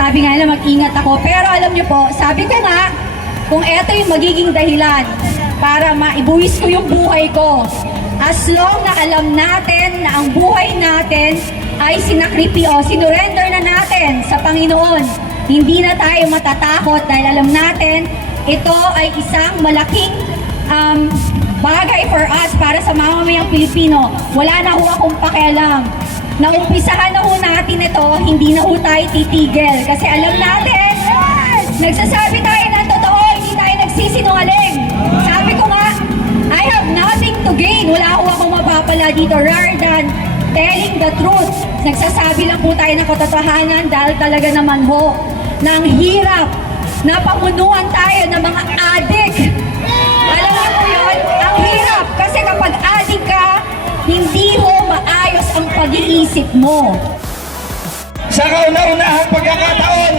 sabi nga nila mag-ingat ako. Pero alam niyo po, sabi ko nga, kung eto yung magiging dahilan para maibuwis ko yung buhay ko, as long na alam natin na ang buhay natin ay sinakripisyo, sinurrender na natin sa Panginoon, hindi na tayo matatakot dahil alam natin ito ay isang malaking bagay for us para sa mamamayang Pilipino. Wala na ho akong pakialam. Naumpisahan na ho natin ito, hindi na ho tayo titigil. Kasi alam natin, nagsasabi tayo ng totoo, hindi tayo nagsisinungaling. Sabi ko nga, I have nothing to gain. Wala ho akong mapapala dito rather than telling the truth. Nagsasabi lang po tayo ng katotohanan dahil talaga naman ho, ng hirap na pamunuan tayo ng mga adik. Alam niyo po yun? Ang hirap kasi kapag adik ka, hindi mo maayos ang pag-iisip mo. Sa kauna-unahang pagkakataon,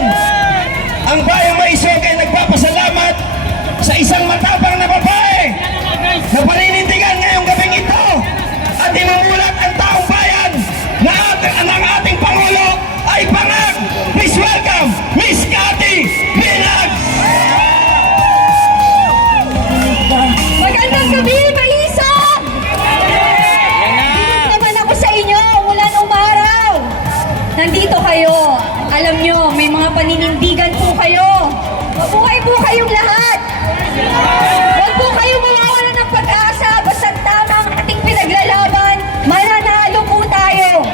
ang Bayang Maisog ay nagpapasalamat sa isang matapang na babae na paninindigan ngayong gabing ito at inumulat ang taong bayan na ang ating Pangulo ay pangag. Please welcome Miss Cathy Binag! Magandang gabi, Maisog! Bigod naman ako sa inyo mula nung araw. Nandito kayo. Alam nyo, may mga paninindigan po kayo. Mabuhay po kayong lahat. Huwag po kayong mawawalan ng pag-asa. Basta tama ang ating pinaglalaban, mananalo po tayo.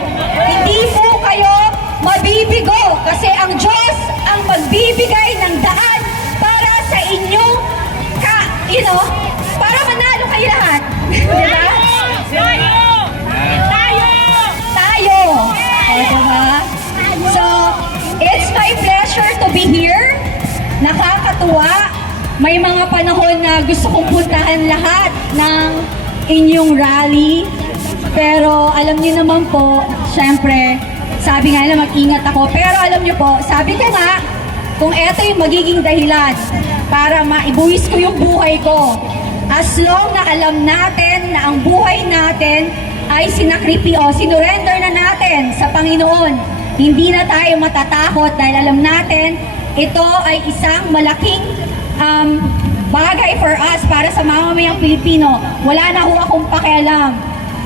Hindi po kayo mabibigo kasi ang Diyos ang magbibigay ng daan para sa inyo para manalo kayo lahat. Diba? Tayo! O, diba? So, it's my pleasure to be here. Nakakatuwa. May mga panahon na gusto kong puntahan lahat ng inyong rally. Pero alam niyo naman po, syempre, sabi nga nila mag-ingat ako. Pero alam niyo po, sabi ko nga, kung eto yung magiging dahilan para maibuwis ko yung buhay ko, as long na alam natin na ang buhay natin ay sinakripisyo, sinurrender na natin sa Panginoon, hindi na tayo matatakot dahil alam natin ito ay isang malaking bagay for us para sa mamamayang Pilipino. Wala na ho akong pakialam.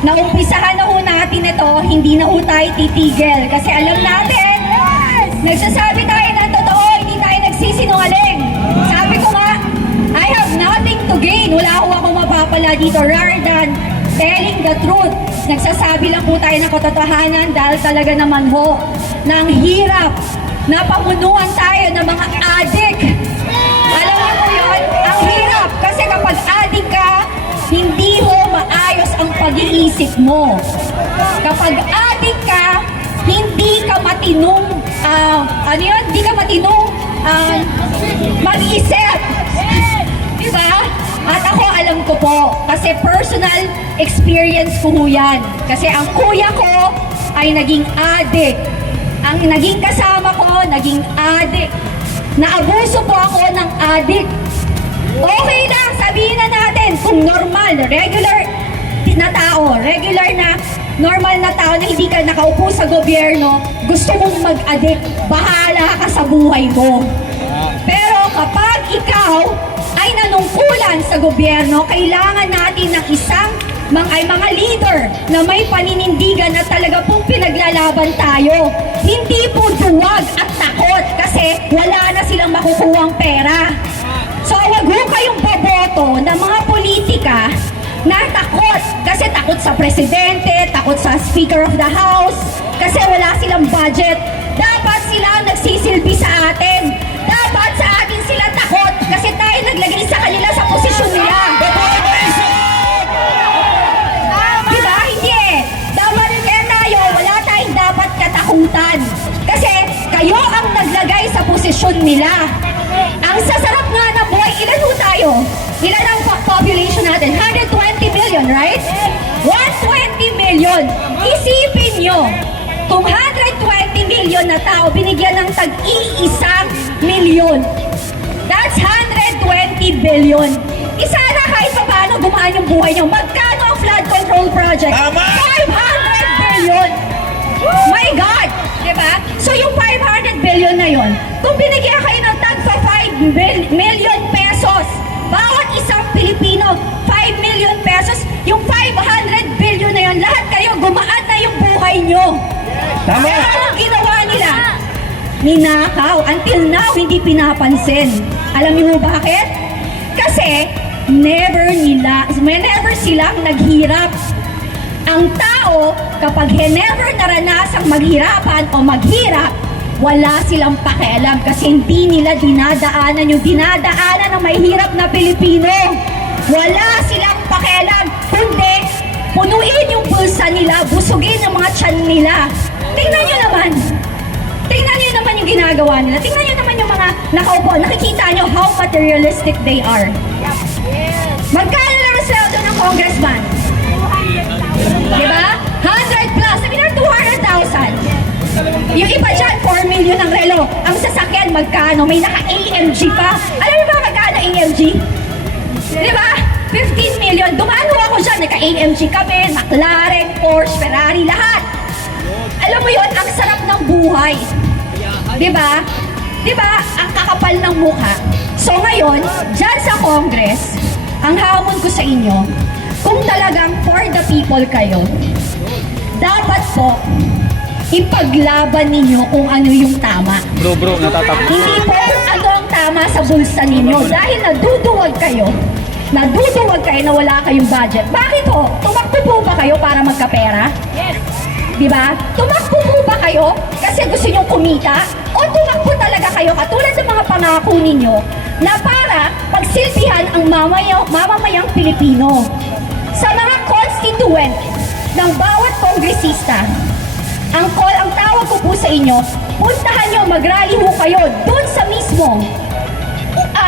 Naumpisahan na ho natin ito, hindi na ho tayo titigil. Kasi alam natin, nagsasabi tayo ng totoo, hindi tayo nagsisinungaling. Sabi ko nga, I have nothing to gain. Wala ho akong mapapala dito rather than telling the truth. Nagsasabi lang po tayo ng katotohanan dahil talaga naman ho, ng hirap na pamunuan tayo ng mga adik. Alam niyo po yun? Ang hirap kasi kapag adik ka, hindi mo maayos ang pag-iisip mo. Kapag adik ka, hindi ka matinong, hindi ka matinong mag-isip. Diba? At ako alam ko po, kasi personal experience ko ho yan. Kasi ang kuya ko ay naging adik. Ang naging kasama ko, naging adik. Naabuso po ako ng adik. Okay lang, sabihin na natin kung normal, regular na tao, normal na tao na hindi ka nakaupo sa gobyerno, gusto mong mag-adik, bahala ka sa buhay mo. Pero kapag ikaw ay nanungkulan sa gobyerno, kailangan natin ng isang mga leader na may paninindigan na talaga pong pinaglalaban tayo. Hindi po duwag at takot kasi wala na silang makukuhang pera. So wag ho kayong boboto ng mga politika na takot. Kasi takot sa presidente, takot sa Speaker of the House, kasi wala silang budget. Dapat sila ang nagsisilbi sa atin. Dapat sa atin sila takot kasi tayo naglagay sa kanila sa posisyon nila. Diba? Hindi eh. Dapat kaya tayo, wala tayong dapat katakutan. Kasi kayo ang naglagay sa posisyon nila. Ang sasarap nga na buhay, ilan ho tayo? Ilan ang population natin? 120 million, right? 120 million. Isipin nyo, kung 120 million na tao, binigyan ng tag-iisang milyon. That's 120 billion. Isa na kahit pa paano gumaan yung buhay nyo. Magkano ang flood control project? Tama! 500 billion. My God! Diba? So yung 500 500 billion na yon, kung binigyan kayo ng tagpa 5 million pesos, bawat isang Pilipino, 5 million pesos, yung 500 billion na yon, lahat kayo, gumaan na yung buhay nyo. Tama. Pero anong ginawa nila? Ninakaw. Until now, hindi pinapansin. Alam niyo bakit? Kasi, never silang naghirap. Ang tao, kapag never naranasang maghirapan o maghirap, wala silang pakialam kasi hindi nila dinadaanan yung dinadaanan ng may hirap na Pilipino. Wala silang pakialam, kundi punuin yung bulsa nila, busugin ang mga tiyan nila. Tingnan nyo naman. Tingnan nyo naman yung ginagawa nila. Tingnan nyo naman yung mga nakaupo. Nakikita nyo how materialistic they are. Magkano lang ang sweldo ng congressman? Diba? 100 plus. Sabi na 200,000. Yung iba dyan, 4 million ang relo. Ang sasakyan, magkano? May naka-AMG pa. Alam mo ba magkano AMG? Diba? 15 million. Dumano ako dyan. Naka-AMG kami, McLaren, Porsche, Ferrari, lahat. Alam mo yun, ang sarap ng buhay. Diba? Diba? Ang kakapal ng mukha. So ngayon, dyan sa Congress, ang hamon ko sa inyo, kung talagang for the people kayo, dapat po, ipaglaban ninyo kung ano yung tama. Bro, natatakot. Hindi po kung ano ang tama sa bulsa ninyo dahil naduduwag kayo na wala kayong budget. Bakit ho? Tumakbo po ba kayo para magkapera? Yes. Diba? Tumakbo po ba kayo kasi gusto nyo kumita? O tumakbo talaga kayo katulad ng mga pangako ninyo na para pagsilbihan ang mamamayang Pilipino? Sa mga constituent ng bawat kongresista, ang tawag ko po sa inyo, puntahan nyo, mag-rally ho kayo dun sa mismo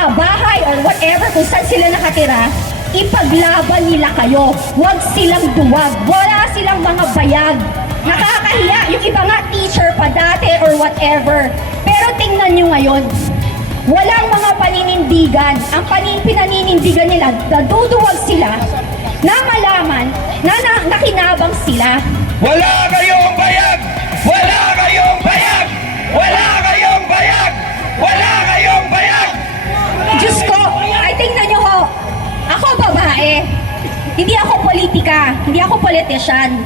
bahay or whatever kung saan sila nakatira, ipaglaban nila kayo. Huwag silang duwag. Wala silang mga bayag. Nakakahiya. Yung iba nga teacher pa dati or whatever. Pero tingnan nyo ngayon, walang mga paninindigan. Ang pinaninindigan nila, naduduwag sila na malaman na nakinabang sila. Wala kayong bayag! Wala kayong bayag! Wala kayong bayag! Wala kayong bayag! Diyos ko, ay tingnan nyo ho, ako babae, hindi ako politika, hindi ako politician,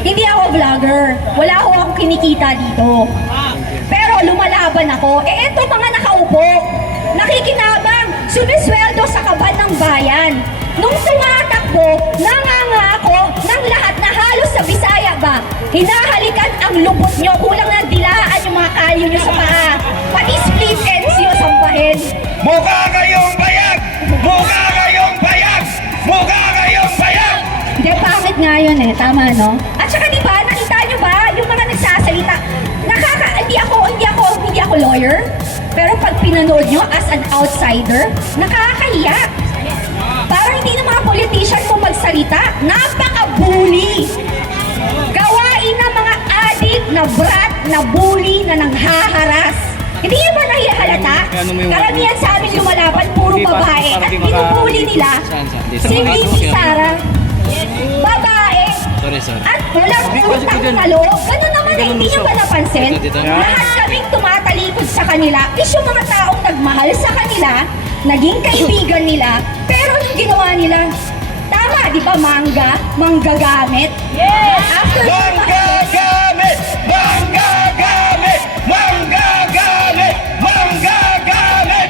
hindi ako vlogger, wala ho akong kinikita dito. Pero lumalaban ako, eto mga nakaupo, nakikinabang, sumisweldo sa kaban ng bayan. Nung tumatakbo, nangangako ng lahat na halos sa Bisaya ba, hinahalikan ang lubot nyo, kulang na dilaan yung mga kalyo nyo sa paa, pati split ends yung sambahin. Mukha kayong bayag! Mukha kayong bayag! Mukha kayong bayag! Hindi, pangit nga yun eh, tama no? At saka di ba, nakita nyo ba, yung mga nagsasalita, hindi ako lawyer, pero pag pinanood nyo as an outsider, nakakahiya. Parang hindi na mga politician kung magsalita, napaka-bully. Gawain ng mga addict na brat, na bully, na nanghaharas. Hindi nyo ba nahihalata? Karamihan sa amin lumalaban, puro babae. At pinupuli nila, si Missy Sara, babae. At walang utang na loob. Ganun naman na hindi nyo ba napansin? Lahat kaming tumatalikod sa kanila is yung mga taong nagmahal sa kanila, naging kaibigan nila, pero yung ginawa nila, tama, di ba, manggagamit? Yes! Manggagamit! Manggagamit! Manggagamit! Manggagamit!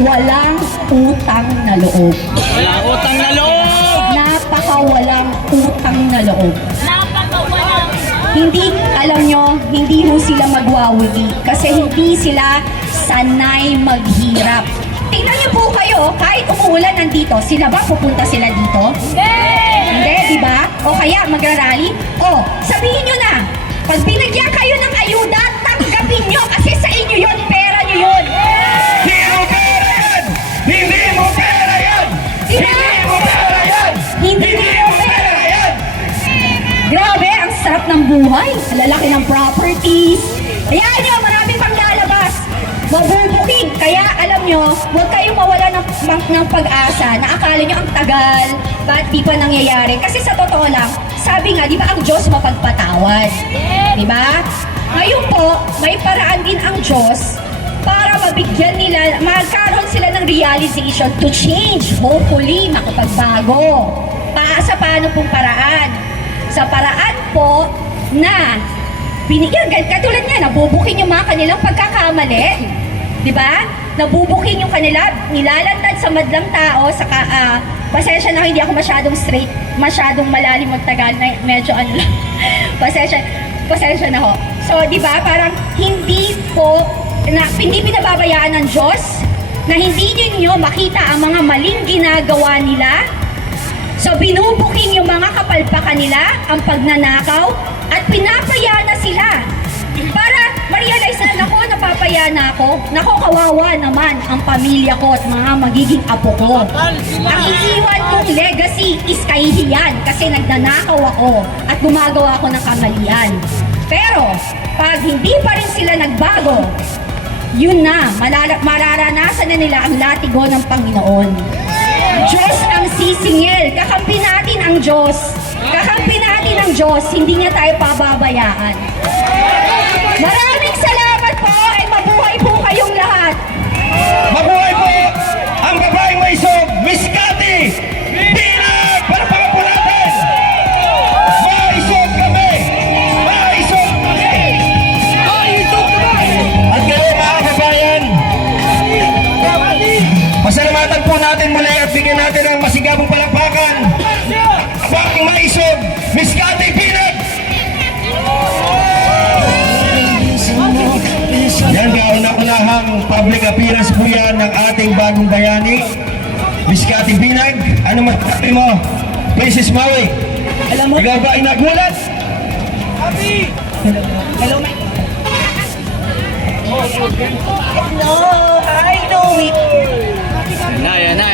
Walang utang na loob. Wala utang na loob! Napakawalang utang na loob. Hindi, alam nyo, hindi ho sila magwawagi kasi hindi sila sanay maghirap. Tingnan niyo po kayo, kahit umuulan nandito, sila ba pupunta sila dito? Hindi, di ba? O kaya magrarally? O, sabihin nyo na, pag binigyan kayo ng ayuda, tanggapin nyo kasi sa inyo yun, pera nyo yun. Hindi mo pera yan! Hindi mo pera yan! Diba? Hindi mo pera yan! Hindi mo pera yan! Grabe, ang sarap ng buhay. Ang lalaki ng properties. Ayan nyo, maraming pang lalabas. Mabubukid. Kaya alam nyo, huwag kayong mawala ng pag-asa na akala nyo ang tagal, ba't di pa nangyayari? Kasi sa totoo lang, sabi nga, di ba ang Diyos mapagpatawad? Di ba? Ngayon po, may paraan din ang Diyos para mabigyan nila, magkaroon sila ng realization to change, hopefully makapagbago. Sa paano pong paraan? Sa paraan po na binigyan, katulad nga, nabubukin yung mga kanilang pagkakamali, di ba? Nabubukin yung kanila, nilalantad sa madlang tao, saka, pasensya na hindi ako masyadong straight, masyadong malalim magtagal, medyo ano lang, pasensya na ho. So, di ba, parang hindi pinababayaan ng Diyos na hindi ninyo makita ang mga maling ginagawa nila. So, binubuking yung mga kapalpakan nila, ang pagnanakaw, at pinapaya na sila. Para ma-realize na, nako, napapaya na ako. Nako, kawawa naman ang pamilya ko at mga magiging apo ko. Ang iiwan kong legacy is kahihiyan kasi nagnanakaw ako at gumagawa ako ng kamalian. Pero, pag hindi pa rin sila nagbago, yun na, mararanasan na nila ang latigo ng Panginoon. Diyos ang sisingil. Kakampi natin ang Diyos. Kakampi natin ang Diyos. Hindi niya tayo pababayaan. Maraming salamat po ay mabuhay po kayong lahat. Mabuhay po ang babaeng may isog, Miss Cathy Binag! Palakpakan po natin! Maisog kami! Maisog kami! At kayo mga kabayan, pasalamatan po natin muli at bigyan natin ng masigabong palakpakan ang babaeng may isog, Miss Cathy Binag! Yan, kauna-unahang public appearance po yan ng ating bagong bayani, Miss Cathy Binag. Ano masasabi mo, Princess Maui? Alam mo, Ikaw ba ay nagulat? hello, I know it. Yan na.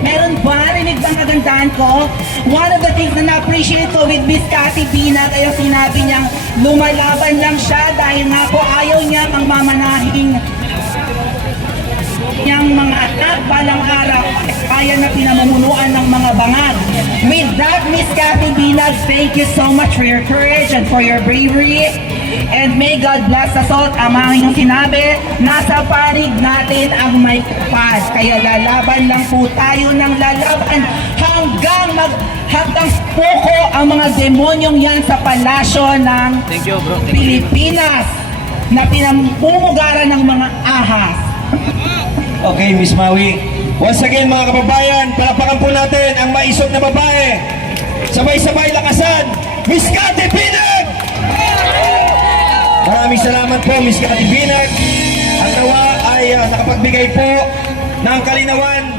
Meron ba? Rinig ba ang kagandahan ko? One of the things na na-appreciate ko with Miss Cathy Binag ay yung sinabi niyang lumalaban lang siya dahil nga po ayaw niya ang mamanahing niyang mga anak balang araw kaya na pinamumunuan ng mga bangag. With that, Miss Cathy Binag, thank you so much for your courage and for your bravery. And may God bless us all. Ang inyong sinabi, nasa panig natin ang may kapal. Kaya lalaban lang po tayo ng lalaban hanggang puko ang mga demonyong yan sa palasyo ng Thank you, bro. Thank you. Pilipinas na pinamumugaran ng mga ahas. Okay, Miss Maui. Once again, mga kababayan, palakpakan po natin ang maisog na babae. Sabay-sabay lakasan, Miss Cathy Binag! Maraming salamat po, Miss Cathy Binag. At nawa ay nakapagbigay po ng kalinawan